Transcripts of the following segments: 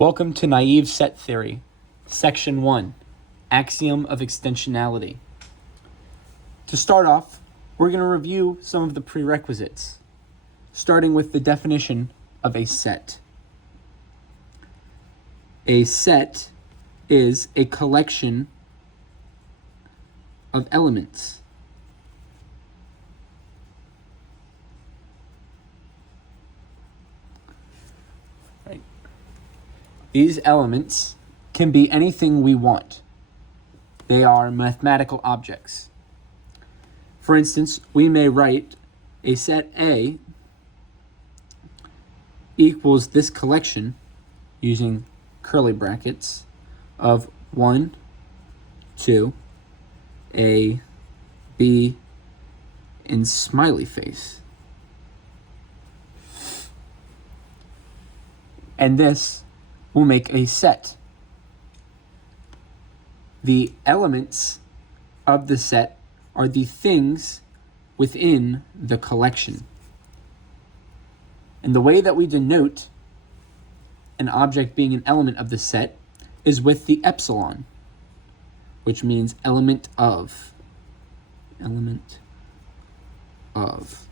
Welcome to Naive Set Theory, Section 1, Axiom of Extensionality. To start off, we're going to review some of the prerequisites, starting with the definition of a set. A set is a collection of elements. These elements can be anything we want. They are mathematical objects. For instance, we may write a set A equals this collection, using curly brackets, of 1, 2, A, B, and smiley face. And this will make a set. The elements of the set are the things within the collection. And the way that we denote an object being an element of the set is with the epsilon, which means element of. Element of.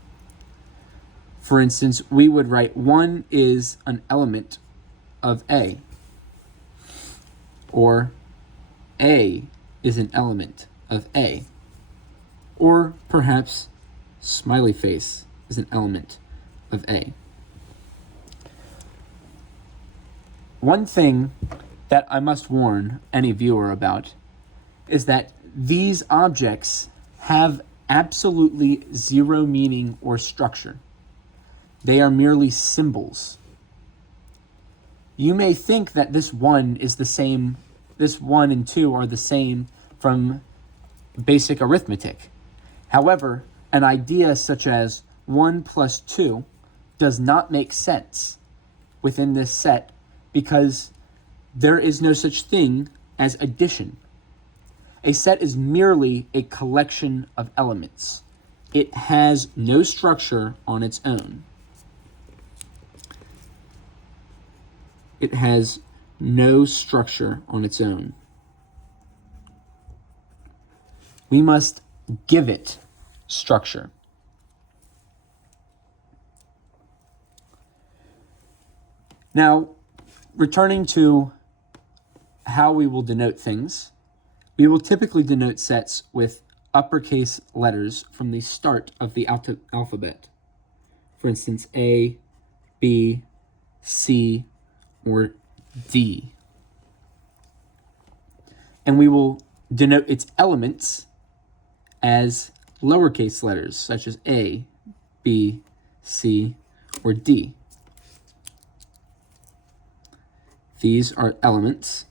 For instance, we would write 1 is an element of A, or A is an element of A, or perhaps smiley face is an element of A. One thing that I must warn any viewer about is that these objects have absolutely zero meaning or structure. They are merely symbols. You may think that this 1 is the same, this 1 and 2 are the same from basic arithmetic. However, an idea such as 1 plus 2 does not make sense within this set because there is no such thing as addition. A set is merely a collection of elements. It has no structure on its own. It has no structure on its own. We must give it structure. Now, returning to how we will denote things, we will typically denote sets with uppercase letters from the start of the alphabet. For instance, A, B, C, or D. And we will denote its elements as lowercase letters, such as A, B, C, or D. These are elements,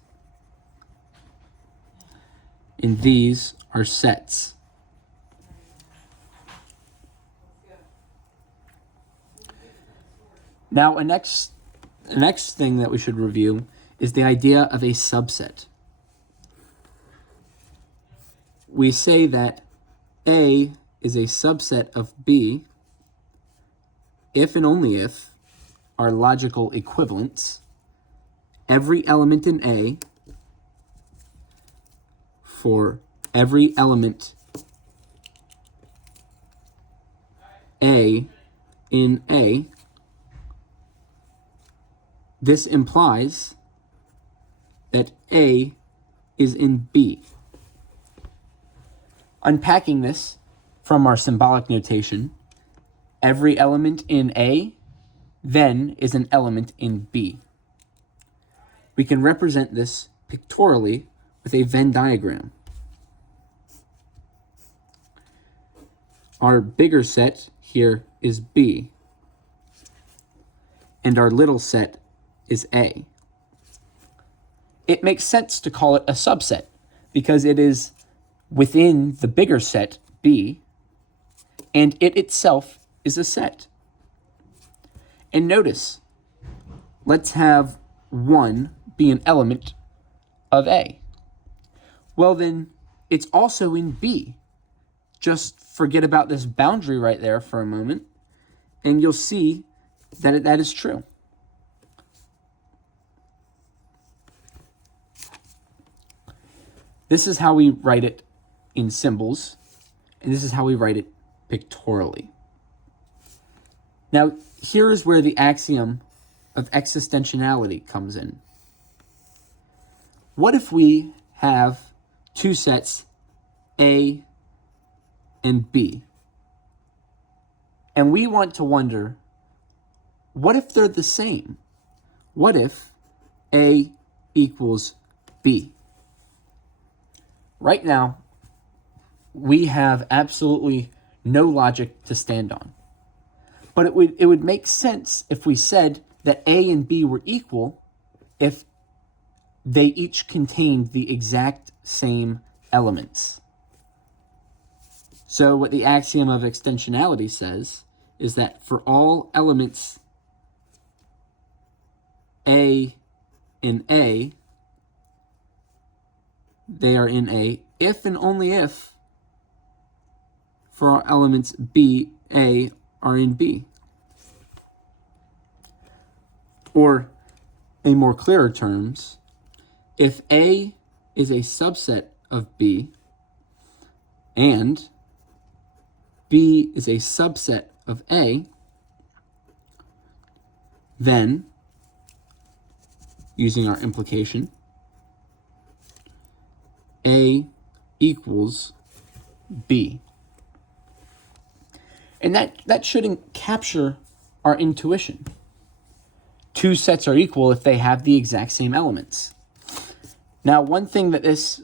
and these are sets. Now, the next thing that we should review is the idea of a subset. We say that A is a subset of B if and only if are logical equivalents. Every element in A for every element A in A. This implies that A is in B. Unpacking this from our symbolic notation, every element in A then is an element in B. We can represent this pictorially with a Venn diagram. Our bigger set here is B, and our little set is A. It makes sense to call it a subset because it is within the bigger set, B, and it itself is a set. And notice, let's have 1 be an element of A. Well then, it's also in B. Just forget about this boundary right there for a moment, and you'll see that that is true. This is how we write it in symbols, and this is how we write it pictorially. Now, here is where the axiom of existentiality comes in. What if we have two sets, A and B, and we want to wonder, what if they're the same? What if A equals B? Right now, we have absolutely no logic to stand on. But it would make sense if we said that A and B were equal if they each contained the exact same elements. So what the axiom of extensionality says is that for all elements A in A, they are in A if and only if for all elements B, A are in B. Or, in more clearer terms, if A is a subset of B and B is a subset of A, then, using our implication, A equals B. And that shouldn't capture our intuition. Two sets are equal if they have the exact same elements. Now, one thing that this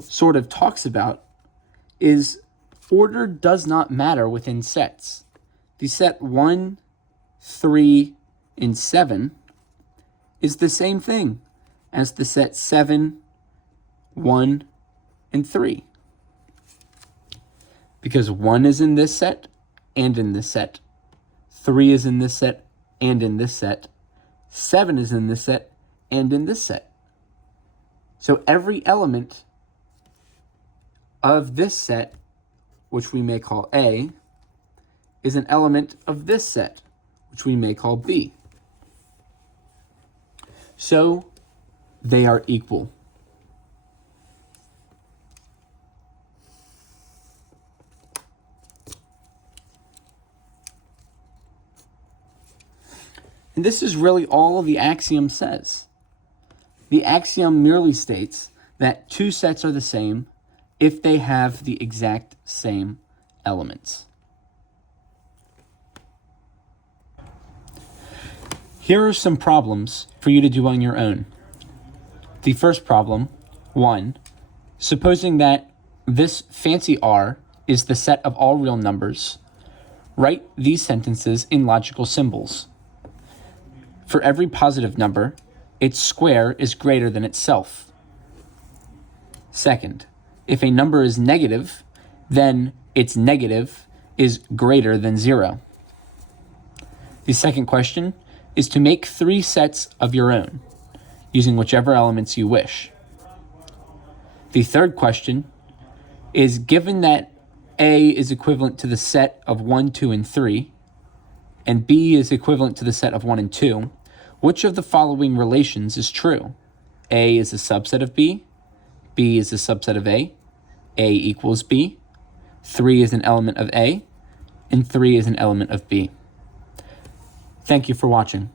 sort of talks about is order does not matter within sets. The set 1, 3, and 7 is the same thing as the set 7, 1, and 3. Because 1 is in this set and in this set. 3 is in this set and in this set. 7 is in this set and in this set. So every element of this set, which we may call A, is an element of this set, which we may call B. So they are equal. And this is really all the axiom says. The axiom merely states that two sets are the same if they have the exact same elements. Here are some problems for you to do on your own. The first problem, 1, supposing that this fancy R is the set of all real numbers, write these sentences in logical symbols. For every positive number, its square is greater than itself. Second, if a number is negative, then its negative is greater than 0. The second question is to make 3 sets of your own, using whichever elements you wish. The third question is, given that A is equivalent to the set of 1, 2, and 3, and B is equivalent to the set of 1 and 2, which of the following relations is true? A is a subset of B is a subset of A equals B, 3 is an element of A, and 3 is an element of B. Thank you for watching.